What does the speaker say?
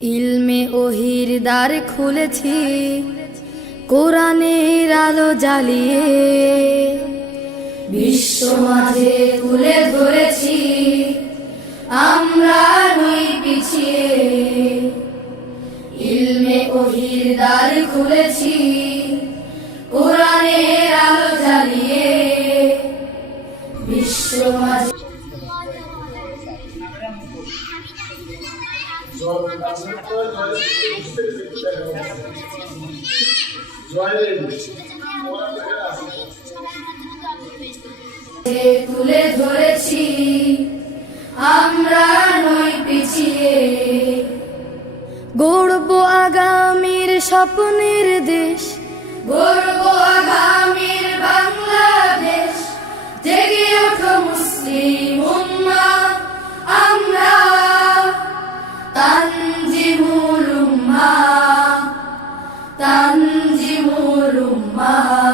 ইলমে ওহির দ্বার খুলেছি, কোরআনের আলো জ্বালিয়ে বিশ্ব মাঝে তুলে ধরেছি, আমরা নই পিছিয়ে। ইলমে ওহির দ্বার খুলেছি, কোরআনের আলো জ্বালিয়ে বিশ্ব মাঝে। তুলে ধরেছি, আমরা নই পিছিয়ে। গড়ব আগামীর স্বপ্নের দেশ, গড়ব আগামীর বাংলাদেশ। জেগে ওঠো মুসলিম উম্মাহ, আমরা তানজিমুল উম্মাহ, তানজিমুল উম্মাহ।